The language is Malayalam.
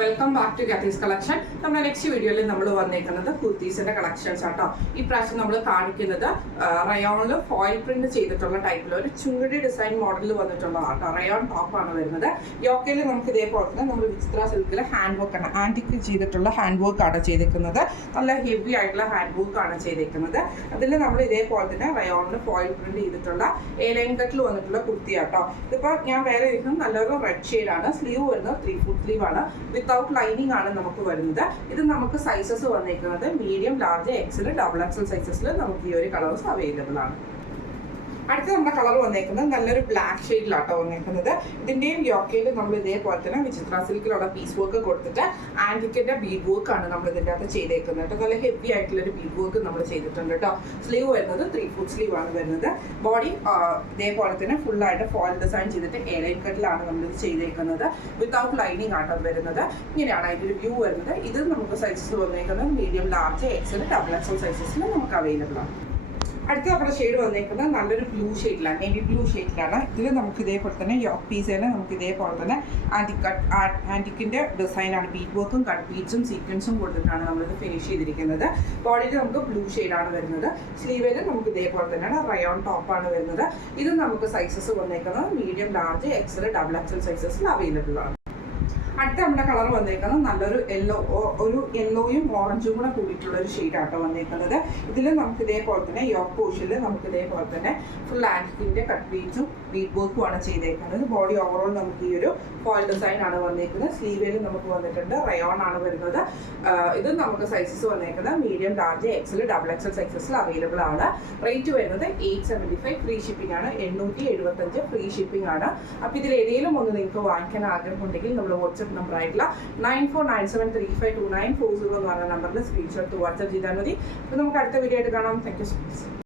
വെൽക്കം ബാക്ക് ടു ഗാത്തീസ് കളക്ഷൻ. നമ്മുടെ നെക്സ്റ്റ് വീഡിയോയിൽ നമ്മൾ വന്നേക്കുന്നത് കുർത്തീസിന്റെ കളക്ഷൻസ് ആട്ടോ. ഈ പ്രാവശ്യം നമ്മൾ കാണിക്കുന്നത് റയോണിൽ ഫോയിൽ പ്രിന്റ് ചെയ്തിട്ടുള്ള ടൈപ്പിൽ ഒരു ചുങ്കടി ഡിസൈൻ മോഡലിൽ വന്നിട്ടുള്ളതാട്ടോ. റയോൺ ടോപ്പാണ് വരുന്നത്. യോക്കയിൽ നമുക്ക് ഇതേപോലെ തന്നെ നമ്മൾ വിചിത്ര സിൽക്കിൽ ഹാൻഡ് വർക്ക് ആണ്, ആന്റിക് ചെയ്തിട്ടുള്ള ഹാൻഡ് വർക്ക് ആണ് ചെയ്തേക്കുന്നത്. നല്ല ഹെവി ആയിട്ടുള്ള ഹാൻഡ് വർക്ക് ആണ് ചെയ്തേക്കുന്നത്. അതിൽ നമ്മൾ ഇതേപോലെ തന്നെ റയോണിൽ ഫോയിൽ പ്രിന്റ് ചെയ്തിട്ടുള്ള എ ലൈൻ കട്ടിൽ വന്നിട്ടുള്ള കുർത്തി ആട്ടോ. ഇതിപ്പോൾ ഞാൻ വേറെ ഇരിക്കുന്നത് നല്ലൊരു റെഡ് ഷെയ്ഡാണ്. സ്ലീവ് വരുന്നത് 3/4 സ്ലീവ് ആണ്. വിത്തൗട്ട് ലൈനിങ് ആണ് നമുക്ക് വരുന്നത്. ഇത് നമുക്ക് സൈസസ് വന്നേക്കുന്നത് medium, large, XL, double XL സൈസസിൽ നമുക്ക് ഈ ഒരു കളേഴ്സ് അവൈലബിൾ ആണ്. അടുത്ത നമ്മുടെ കളർ വന്നേക്കുന്നത് നല്ലൊരു ബ്ലാക്ക് ഷെയ്ഡിലാട്ടോ വന്നേക്കുന്നത്. ഇതിൻ്റെയും യോക്കയിൽ നമ്മൾ ഇതേപോലെ തന്നെ വിചിത്ര സിൽക്കിലുള്ള പീസ് വർക്ക് കൊടുത്തിട്ട് ആന്റിക്കിന്റെ ബീഡ് വർക്ക് ആണ് നമ്മൾ ഇതിൻ്റെ അകത്ത് ചെയ്തേക്കുന്നത് കേട്ടോ. നല്ല ഹെവി ആയിട്ടുള്ളൊരു ബീഡ് വർക്ക് നമ്മൾ ചെയ്തിട്ടുണ്ട് കേട്ടോ. സ്ലീവ് വരുന്നത് 3/4 സ്ലീവ് ആണ് വരുന്നത്. ബോഡി ഇതേപോലെ തന്നെ ഫുള്ളായിട്ട് ഫോയിൽ ഡിസൈൻ ചെയ്തിട്ട് എ ലൈൻ കട്ടിലാണ് നമ്മളിത് ചെയ്തേക്കുന്നത്. വിത്തൗട്ട് ലൈനിങ് ആട്ടോ വരുന്നത്. ഇങ്ങനെയാണ് അതിൻ്റെ ഒരു വ്യൂ വരുന്നത്. ഇത് നമുക്ക് സൈസസ് വന്നേക്കുന്നത് medium, large, XL, double XL സൈസസിൽ നമുക്ക് അവൈലബിൾ ആണ്. അടുത്ത നമ്മുടെ ഷെയ്ഡ് വന്നേക്കുന്നത് നല്ലൊരു ബ്ലൂ ഷെയ്ഡിലാണ്, നേവി ബ്ലൂ ഷെയ്ഡിലാണ്. ഇതിൽ നമുക്ക് ഇതേപോലെ തന്നെ യോക്ക് പീസേൽ നമുക്ക് ഇതേപോലെ തന്നെ ആന്റിക്കിൻ്റെ ഡിസൈനാണ്. ബീഡ് വർക്കും കട്ട് ബീഡ്സും സീക്വൻസും കൊടുത്തിട്ടാണ് നമ്മളിത് ഫിനിഷ് ചെയ്തിരിക്കുന്നത്. ബോഡിയിൽ നമുക്ക് ബ്ലൂ ഷെയ്ഡാണ് വരുന്നത്. സ്ലീവിൽ നമുക്ക് ഇതേപോലെ തന്നെയാണ് റയോൺ ടോപ്പാണ് വരുന്നത്. ഇത് നമുക്ക് സൈസസ് വന്നേക്കുന്നത് medium, large, XL, double XL സൈസസിൽ അവൈലബിൾ ആണ്. അടുത്ത നമ്മുടെ കളർ വന്നേക്കുന്നത് നല്ലൊരു യെല്ലോയും ഓറഞ്ചും കൂടെ കൂടിയിട്ടുള്ള ഒരു ഷെയ്ഡാട്ടോ വന്നേക്കുന്നത്. ഇതിൽ നമുക്ക് ഇതേപോലെ തന്നെ യോക്ക് പോർഷനിൽ നമുക്ക് ഇതേപോലെ തന്നെ ഫുൾ ആന്റിക്കിന്റെ കട്ട് ബീഡ്സും ബീഡ് വർക്കും ആണ് ചെയ്തേക്കുന്നത്. ബോഡി ഓവറോൾ നമുക്ക് ഈ ഒരു ഫോയിൽ ഡിസൈൻ ആണ് വന്നേക്കുന്നത്. സ്ലീവിൽ നമുക്ക് വന്നിട്ടുണ്ട് റയോൺ ആണ് വരുന്നത്. ഇത് നമുക്ക് സൈസസ് വന്നേക്കുന്നത് medium, large, XL, double XL സൈസസിൽ അവൈലബിൾ ആണ്. റേറ്റ് വരുന്നത് 875 ഫ്രീ ഷിപ്പിംഗ് ആണ്. 875 ഫ്രീ ഷിപ്പിംഗ് ആണ്. അപ്പോൾ ഇതിൽ ഏതെങ്കിലും ഒന്ന് നിങ്ങൾക്ക് വാങ്ങിക്കാൻ ആഗ്രഹമുണ്ടെങ്കിൽ നമ്മൾ വാട്സ്ആപ്പ് നമ്പർ ആയിട്ടുള്ള 9497352940 എന്ന് പറഞ്ഞ നമ്പറിൽ സ്ക്രീൻഷോട്ട് വാട്സ്ആപ്പ് ചെയ്താൽ മതി. അപ്പോൾ നമുക്ക് അടുത്ത വീഡിയോ ആയിട്ട് കാണാം. Thank you so much.